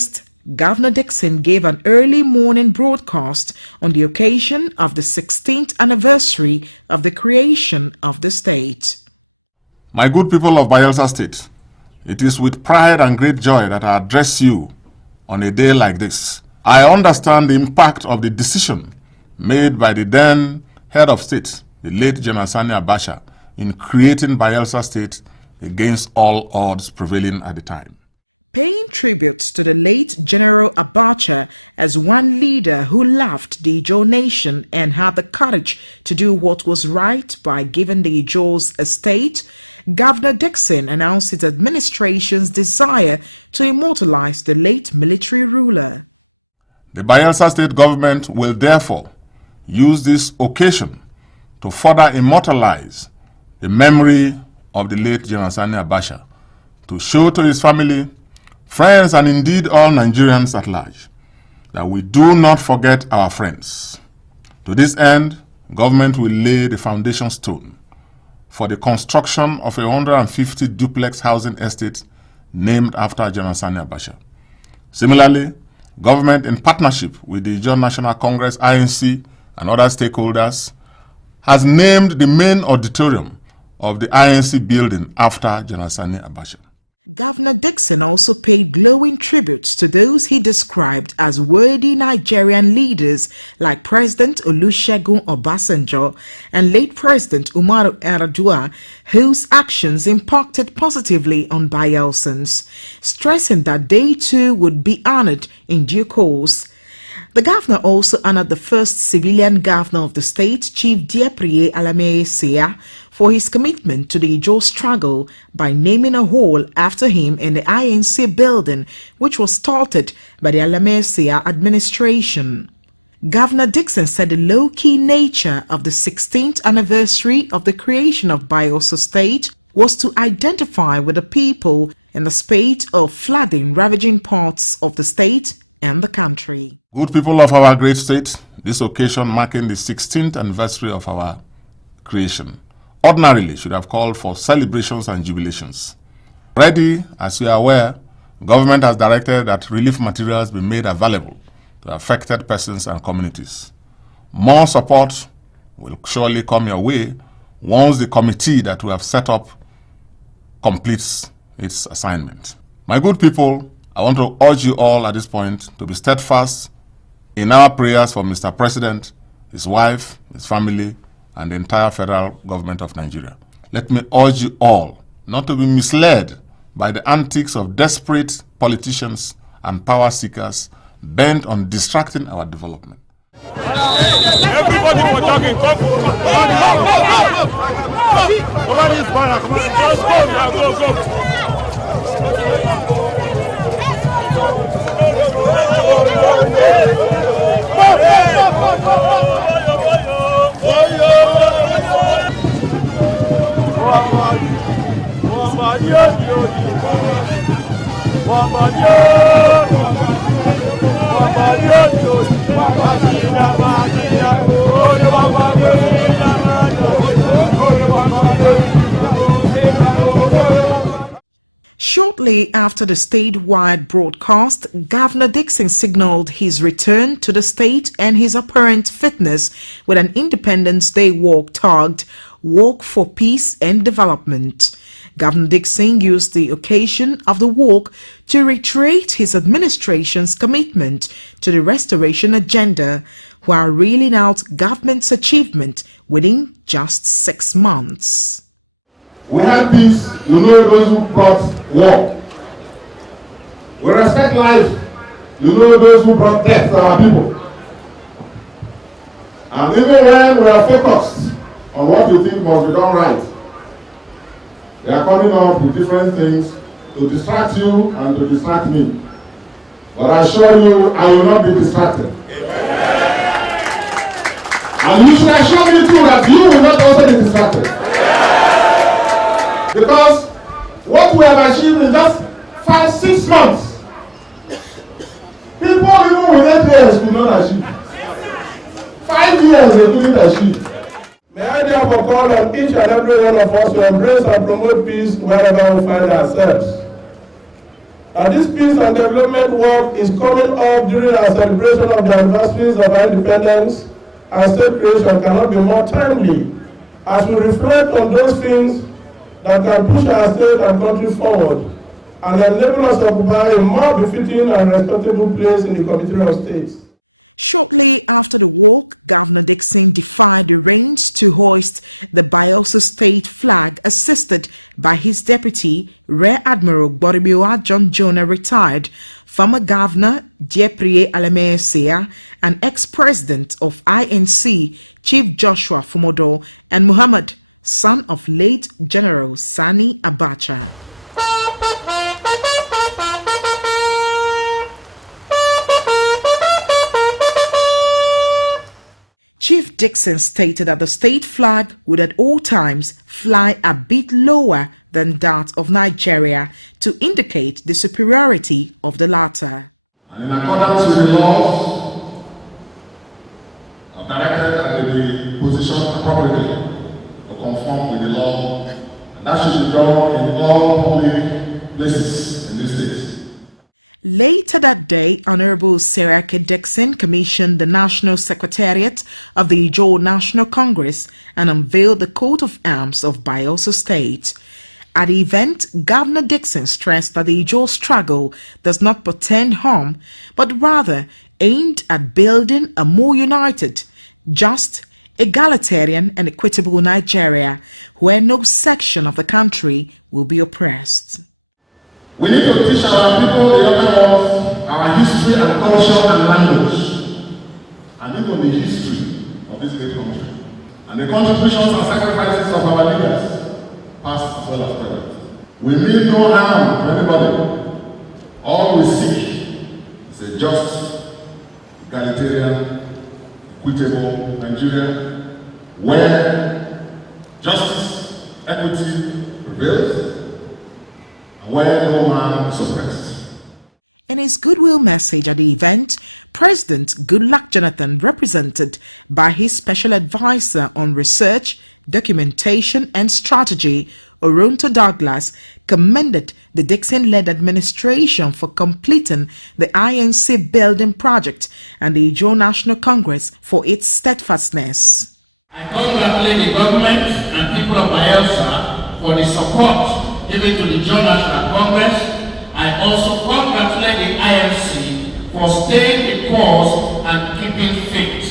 Next, Governor Dixon gave an early morning broadcast on the occasion of the 16th anniversary of the creation of the state. My good people of Bayelsa State, it is with pride and great joy that I address you on a day like this. I understand the impact of the decision made by the then head of state, the late General Sani Abacha, in creating Bayelsa State against all odds prevailing at the time. Paying tributes to the late General Abacha as one leader who loved the donation and had the courage to do what was right by giving the Jews the state, Governor Dixon announced his administration's desire to immortalize the late military ruler. The Bayelsa State government will therefore use this occasion to further immortalize the memory of the late General Sani Abacha, to show to his family, friends, and indeed all Nigerians at large that we do not forget our friends. To this end, government will lay the foundation stone for the construction of a 150 duplex housing estate named after General Sani Abacha. Similarly, government, in partnership with the John National Congress, INC, and other stakeholders, has named the main auditorium of the INC building after General Sani Abacha. Governor Dixon also paid glowing tributes to those he described as worthy Nigerian leaders like President Olusegun Obasanjo and late President Umar Yar'Adua, whose actions impacted positively on Bayelsans, stressing that they too would be honored in due course. The governor also honored the first civilian governor of the state, Chief Deputy Yenagoa, for his commitment to the Ijaw struggle by naming a hall after him in the INC building, which was started by the Yenagoa administration. Governor Dixon said the low-key nature of the 16th anniversary of the creation of Bayelsa State was to identify with the people in the spirit of flooding ravaging parts of the state and the country. Good people of our great state, this occasion marking the 16th anniversary of our creation ordinarily should have called for celebrations and jubilations. Already, as you are aware, government has directed that relief materials be made available to affected persons and communities. More support will surely come your way once the committee that we have set up completes its assignment. My good people, I want to urge you all at this point to be steadfast in our prayers for Mr. President, his wife, his family, and the entire federal government of Nigeria. Let me urge you all not to be misled by the antics of desperate politicians and power seekers bent on distracting our development. Everybody was talking. Over this banner, come on. Just go now, go. Shortly after the statewide broadcast, Governor Dixon signaled his return to the state and his apparent fitness on an Independence Day walk tagged Walk for Peace and Development. Governor Dixon used the occasion of the walk to reiterate his administration's commitment to the restoration agenda while reeling out government's achievement within just 6 months. We have peace, you know those who brought war. We respect life, you know those who brought death to our people. And even when we are focused on what you think must be done right, they are coming up with different things to distract you and to distract me. But I assure you, I will not be distracted. And you should assure me too that you will not also be distracted. Because what we have achieved in just 5-6 months, people even with 8 years could not achieve. 5 years they couldn't achieve. May I therefore call on each and every one of us to embrace and promote peace wherever we find ourselves. This peace and development work is coming up during our celebration of the anniversaries of our independence and state creation cannot be more timely as we reflect on those things that can push our state and country forward and enable us to occupy a more befitting and respectable place in the committee of states. Shortly after the walk, Governor Dixon defined arrangements to hoist the bayelsa state flag, assisted by his deputy, Rear Admiral Baribiwa John Jr. retired, former Governor Gabriel Alemiyosia, and ex-president of INC, Chief Joshua Flodo, and Muhammad, son of late General Sani Abacha. Chief Dixon stated that the state flag would at all times fly a bit lower than that of Nigeria to indicate the superiority of the latter. And in accordance with the laws, I've directed that they be positioned appropriately to conform with the law, and that should be done in all public places in this state. Later that day, Honorable Sarah Dixon commissioned the National Secretariat of the Yenagoa National Congress and unveiled the coat of arms of Bayelsa State. At the event, Governor Dixon stressed that the Yenagoa struggle does not portend harm, but rather aimed at building a more united, just, egalitarian, and equitable Nigeria, where no section of the country will be oppressed. We need to teach our people the other world, our history and culture and language, and even the history of this great country, and the contributions and sacrifices of our leaders, past as well as present. We mean no harm to anybody. All we seek is a just, egalitarian, equitable Nigeria where justice, equity prevails, and where no man is oppressed. In his goodwill message at the event, President Goodluck Jonathan, represented by his special advisor on research, documentation, and strategy, Oronto Douglas, commended the Dixon-led administration for completing the IOC building project and the Yenagoa National Congress for its steadfastness. I congratulate the government and people of Bayelsa for the support given to the Yenagoa National Congress. I also congratulate the IFC for staying the course and keeping faith.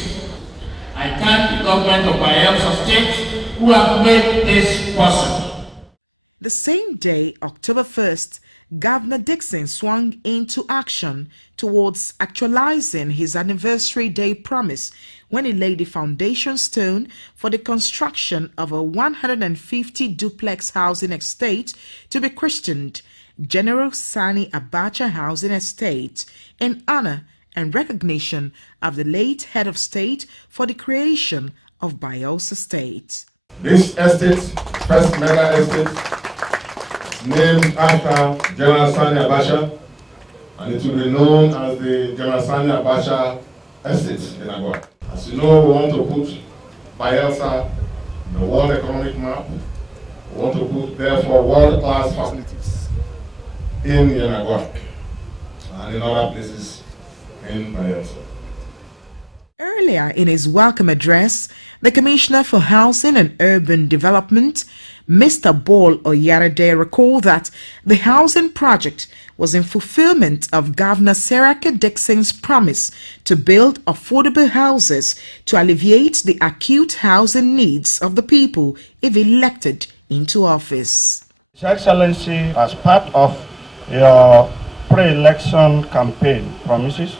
I thank the government of Bayelsa State who have made this possible. The same day, October 1st, Governor Dixon swung into action towards actualizing his anniversary day promise when he laid the foundation stone for the construction of a 150 duplex housing estate to be christened General Sani Abacha Housing Estate in honor and recognition of the late head of state for the creation of Bayelsa State. This estate, first mega estate, is named after General Sani Abacha, and it will be known as the General Sani Abacha Estate in Yenagoa. As you know, we want to put Bayelsa in the world economic map. We want to put, therefore, world-class facilities in Yenagoa and in other places in Bayelsa. Earlier in his welcome address, the Commissioner for Housing and Urban Development, Mr. Boom Yenagoa, recalled that the housing project was in fulfillment of Governor Sarah Dixon's promise to build affordable houses to alleviate the acute housing needs of the people if elected into office. His Excellency, as part of your pre-election campaign promises,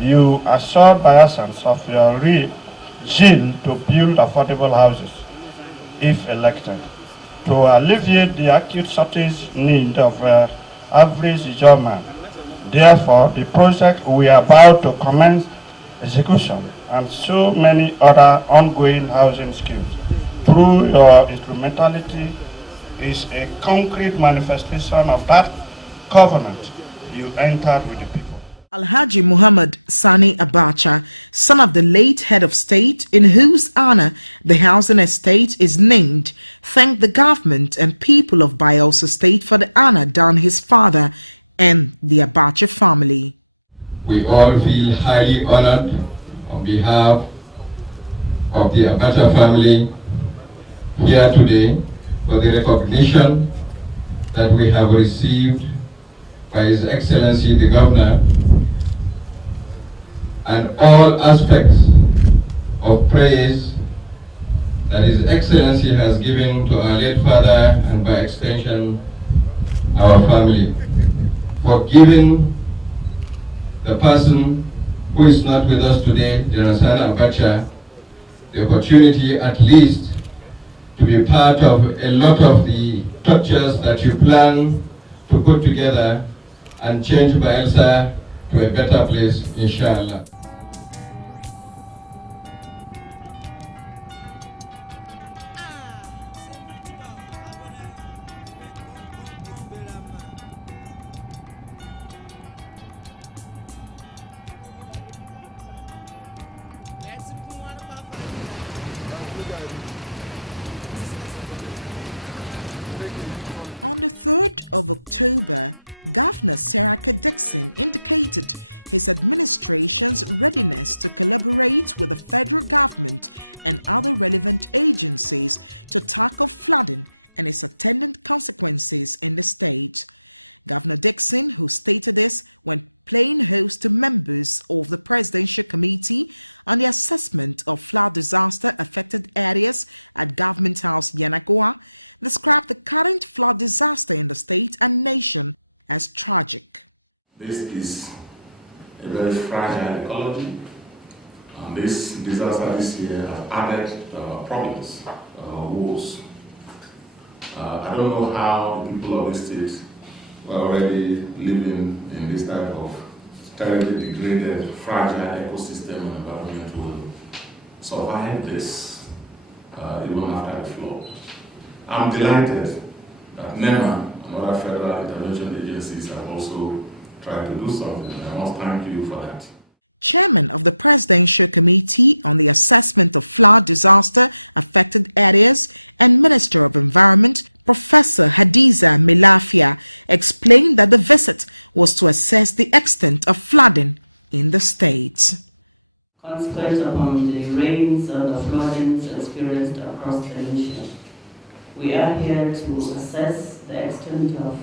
you assured Bayelsans of your zeal to build affordable houses, if elected, to alleviate the acute shortage need of average German. Therefore, the project we are about to commence execution and so many other ongoing housing schemes through your instrumentality is a concrete manifestation of that covenant you entered with the people. Alhaji Muhammad Sani Abacha, son of the late head of state in whose honor the housing estate is named, thanked the government and people of Bayelsa State for the honor done his father and the Abacha family. We all feel highly honored on behalf of the Abacha family here today for the recognition that we have received by His Excellency the Governor and all aspects of praise that His Excellency has given to our late father and by extension our family for giving the person who is not with us today, General Abacha, the opportunity at least to be part of a lot of the structures that you plan to put together and change Bayelsa to a better place, inshallah. Consequences in the state. Governor Dixon, who stated this by playing host to members of the Presidential Committee on the assessment of flood disaster-affected areas at Government House Yenagoa, described the current flood disaster in the state and nation as tragic. This is a very fragile ecology, and this disaster this year has added problems, woes. I don't know how the people of this state were already living in this type of terribly degraded, fragile ecosystem and environment will survive this even after the flood. I'm delighted that NEMA and other federal intervention agencies have also tried to do something. I must thank you for that. Chairman of the Presidential Committee on the Assessment of Flood Disaster-Affected Areas and Minister of Environment, Professor Hadiza Milafia, explained that the visit was to assess the extent of flooding in the states. Consequent upon the rains and the floodings experienced across the nation, we are here to assess the extent of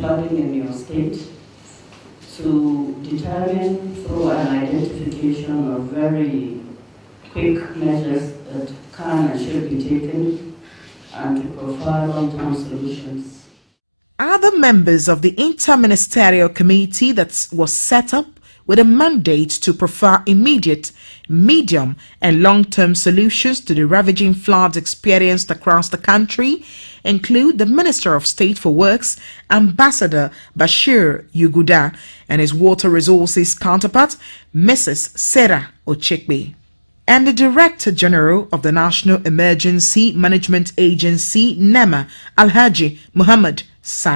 flooding in your state, to determine through an identification of very quick measures that can and should be taken, and to provide long-term solutions. Other members of the Interministerial Committee that was set up with a mandate to provide immediate, medium, and long-term solutions to the ravaging floods experienced across the country include the Minister of State for Works, Ambassador Bashir Yenagoa, and his Water Resources counterpart, Mrs. Sarah Ochebe, and the Director General of the National Emergency Management Agency, NEMA, Alhaji Muhammad Sani.